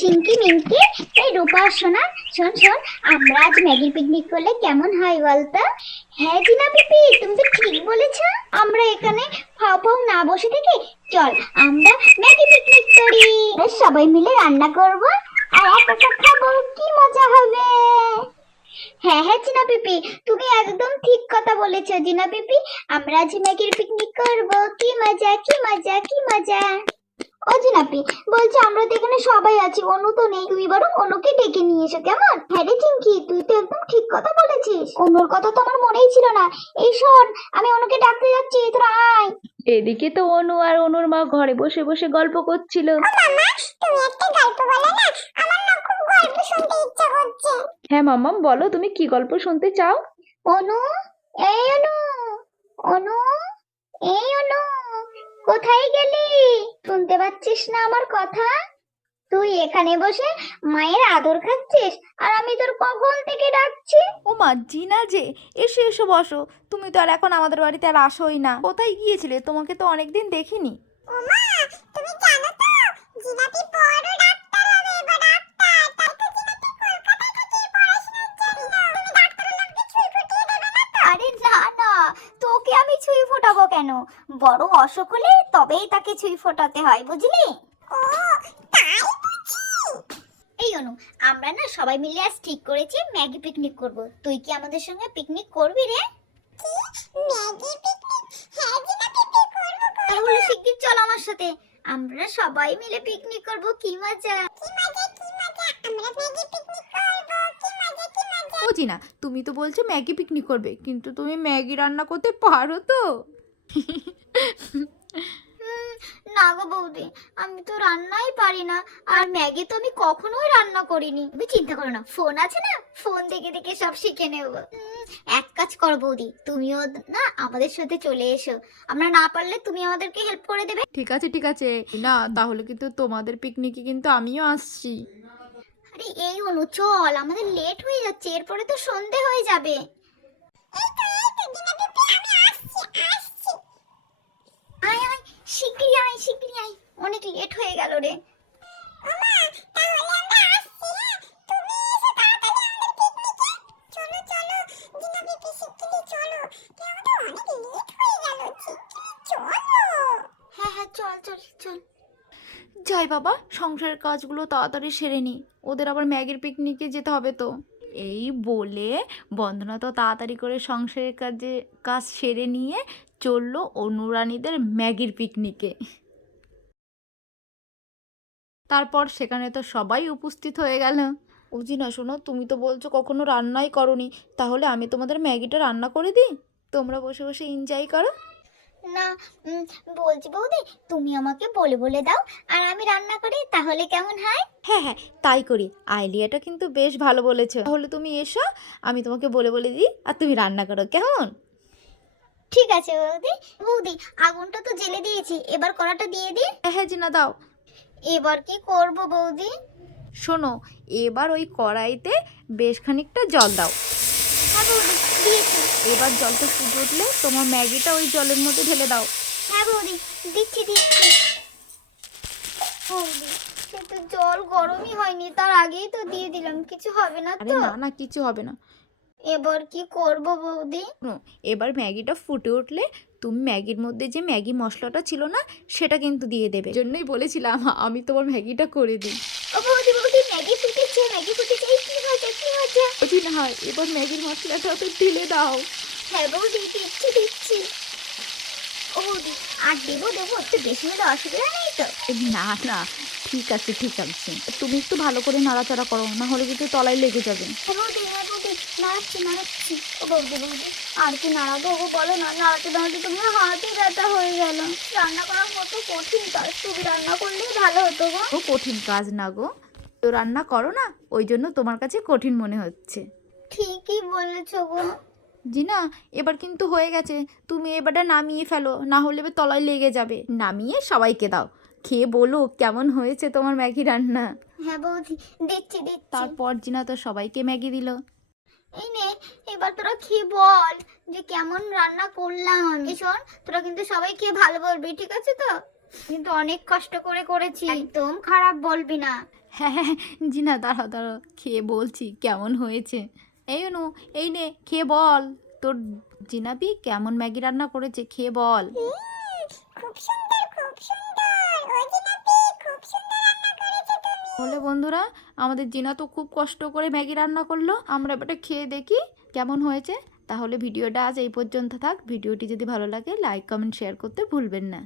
চিংকি মিংকি, এই রূপা সোনা, শোন শোন, আমরা আজ ম্যাগি পিকনিক করলে কেমন হয় বলতো? হ্যাঁ জিনা পিপি, তুমি তো ঠিক বলেছো। আমরা এখানে ফাও ফাও না বসে থেকে চল আমরা ম্যাগি পিকনিক করি। সবাই মিলে রান্না করব আর একা একা খাবো, কি মজা হবে। হ্যাঁ হ্যাঁ জিনা পিপি, তুমি একদম ঠিক কথা বলেছো জিনা পিপি। আমরা আজ ম্যাগির পিকনিক করব, কি মজা কি মজা কি মজা। ও জিনাপি, বলছি আমরা তো এখানে সবাই আছি, অনু তো নেই, তুমি বরং অনুকে ডেকে নিয়ে এসো কেমন? হ্যাঁ রে চিঙ্কি, তুই তো একদম ঠিক কথা বলেছিস, অনুর কথা তো আমার মনেই ছিল না। এই শোন, আমি অনুকে ডাকতে যাচ্ছি, তোরা আয়। এদিকে তো অনু আর অনুর মা ঘরে বসে বসে গল্প করছিল। মামা, তুমি একটা গল্প বলো না, আমার না খুব গল্প শুনতে ইচ্ছা করছে। হ্যাঁ মাম্মাম, বলো তুমি কি গল্প শুনতে চাও? অনু, এই অনু, অনু, এই অনু, কোথায় গেলি? শুনতে পাচ্ছিস না আমার কথা? তুই এখানে বসে মায়ের আদর খাচ্ছিস আর আমি তোর কখন থেকে ডাকছি। ও মা, জিনা যে, এসো এসো বসো। তুমি তো আর এখন আমাদের বাড়িতে আর আসোই না, কোথায় গিয়েছিলে? তোমাকে তো অনেকদিন দেখিনি। ওমা, তুমি জানো তো জিনাপি বড় ডাক্তার হবে, এবার ডাক্তার। তাই তো জিনাপি কলকাতা থেকে পড়াশোনার জন্য। তুমি ডাক্তার হলে আমাকে ছুঁই ফুটিয়ে দেবে না তো? আরে না না, তোকে আমি ছুঁই ফোটাবো কেন? বড় অসুখ হলে তবেই তাকে ছুঁই ফোটাতে হয়, বুঝলি? ও তাই বুঝি। এই অনু, আমরা না সবাই মিলে আজ ঠিক করেছি ম্যাগি পিকনিক করব। তুই কি আমাদের সঙ্গে পিকনিক করবি রে? কি ম্যাগি পিকনিক? হ্যাঁ জিনাপি, করব। তাহলে শিগগির চল আমার সাথে, আমরা সবাই মিলে পিকনিক করব, কি মজা কি মজা কি মজা। আমরা ম্যাগি পিকনিক করব, কি মজা কি মজা। ও জিনা, তুমি তো বলছো ম্যাগি পিকনিক করবে, কিন্তু তুমি ম্যাগি রান্না করতে পারো তো? না গো বৌদি, আমি তো রান্নাই পারি না, আর ম্যাগি তো আমি কখনোই রান্না করিনি। তুমি চিন্তা করো না, ফোন আছে না, ফোন দেখে দেখে সব শিখে নেব। এক কাজ করো বৌদি, তুমিও না আমাদের সাথে চলে এসো, আমরা না পারলে তুমি আমাদেরকে হেল্প করে দেবে। ঠিক আছে ঠিক আছে, না তাহলে কিন্তু তোমাদের পিকনিকে কিন্তু আমিও আসছি। আরে এই অনু, চল, আমাদের লেট হয়ে যাচ্ছে, এরপরে তো সন্ধে হয়ে যাবে। আয় আয়, শিগগিরই আয় শিগগিরই আয়, অনেক লেট হয়ে গেল রে। হ্যাঁ হ্যাঁ, চল চল চল। যাই বাবা, সংসারের কাজগুলো তাড়াতাড়ি সেরে নি, ওদের আবার ম্যাগির পিকনিকে যেতে হবে তো। এই বলে বন্দনা তো তাড়াতাড়ি করে সংসারের কাজ সেরে নিয়ে চললো অনুরানীদের ম্যাগির পিকনিকে। তারপর সেখানে তো সবাই উপস্থিত হয়ে গেল। না শোনো, তুমি তো বলছো কখনো রান্নাই করনি, তাহলে আমি তোমাদের ম্যাগিটা রান্না করে দিই, তোমরা বসে বসে এনজয় করো। না, বলছি বৌদি, তুমি আমাকে বলে বলে দাও আর আমি রান্না করি, তাহলে কেমন হয়? হ্যাঁ হ্যাঁ, তাই করি, আইডিয়াটা কিন্তু বেশ ভালো বলেছো। তাহলে তুমি এসো, আমি তোমাকে বলে বলে দিই আর তুমি রান্না করো, কেমন? ঠিক আছে বৌদি। বৌদি, আগুনটা তো জ্বেলে দিয়েছি, এবার কড়াটা দিয়ে দিই। হ্যাঁ হ্যাঁ জিনা, দাও। এবার কি করব বৌদি? শোনো, এবার ওই কড়াইতে বেশ খানিকটা জল দাও। হ্যাঁ বৌদি, দিয়েছি। এবার জলটা ফুটে উঠলে তোমার ম্যাগিটা ওই জলের মধ্যে ঢেলে দাও। হ্যাঁ বৌদি, দিচ্ছি দিচ্ছি। বৌদি, সে তো জল গরমই হয়নি, তার আগেই তো দিয়ে দিলাম, কিছু হবে না আরে তো? না না, কিছু হবে না। এবার কি করব বৌদি? শোনো, এবার ম্যাগিটা ফুটে উঠলে তুমি ম্যাগির মধ্যে যে ম্যাগি মশলাটা ছিল না, সেটা কিন্তু দিয়ে দেবে। জন্যই বলেছিলাম আমি তোমার ম্যাগিটা করে দিই। ও বৌদি বৌদি, ম্যাগি ফুটেছে ম্যাগি ফুটেছে, এই কি মজা কি মজা। বুঝি না হয়, এবার ম্যাগির মশলাটা তো ঢেলে দাও। হ্যাঁ বৌদি, দিচ্ছি দিচ্ছি। ও বৌদি, আর দেবো দেবো, একটু বেশি হলে অসুবিধা নেই তো? না না, ঠিক আছে ঠিক আছে, তুমি একটু ভালো করে নাড়াচাড়া করো, না হলে কিন্তু তলায় লেগে যাবে। হ্যাঁ বৌদি, নাড়াচ্ছি নাড়াচ্ছি। ও বৌদি বৌদি, আর কি নাড়াবো গো, বলো না, নাড়াতে নাড়াতে তোমার হাতই ব্যথা হয়ে গেল। রান্না করার মতো কঠিন কাজ, তুমি রান্না করলেই ভালো হতো গো। ও কঠিন কাজ না গো, তো রান্না করো না, ওই জন্য তোমার কাছে কঠিন মনে হচ্ছে। ঠিকই বলেছো গো। জি না, এবার কিন্তু হয়ে গেছে, তুমি এবারটা নামিয়ে ফেলো, না হলে এবার তলায় লেগে যাবে। নামিয়ে সবাইকে দাও, খেয়ে বলো কেমন হয়েছে তোমার ম্যাগি রান্না। হ্যাঁ বৌদি, দিচ্ছি দিচ্ছি। তারপর জিনা তো সবাইকে ম্যাগি দিল। এই নে, এবার তোরা খেয়ে বল যে কেমন রান্না করলাম আমি। শোন, তোরা কিন্তু সবাই খেয়ে ভালো বলবি, ঠিক আছে তো? কিন্তু অনেক কষ্ট করে করেছি, একদম খারাপ বলবি না। হ্যাঁ হ্যাঁ জিনা, দাঁড়াও দাঁড়াও, খেয়ে বলছি কেমন হয়েছে। এই অনু, এই নে খেয়ে বল তোর জিনাপি কেমন ম্যাগি রান্না করেছে, খেয়ে বল। খুব সুন্দর, খুব সুন্দর। ওই জিনাপি, খুব সুন্দর রান্না করেছো তুমি। বলে বন্ধুরা, আমাদের জিনা তো খুব কষ্ট করে ম্যাগি রান্না করলো, আমরা এবারে খেয়ে দেখি কেমন হয়েছে। তাহলে ভিডিওটা আজ এই পর্যন্ত থাক। ভিডিওটি যদি ভালো লাগে লাইক কমেন্ট শেয়ার করতে ভুলবেন না।